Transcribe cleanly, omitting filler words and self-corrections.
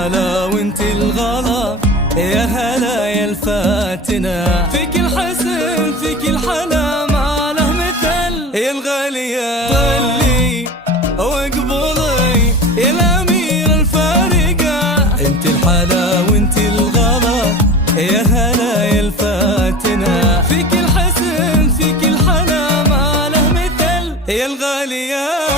الحلا وانت الغلا، يا هلا يا الفاتنة، فيك الحسن فيك الحلا ما له مثل، يا الغالية طلي واقبضي يا الأميرة الفارقة، انت الحلا وانت الغلا، يا هلا يا الفاتنة، فيك الحسن فيك الحلا ما له مثل، يا الغالية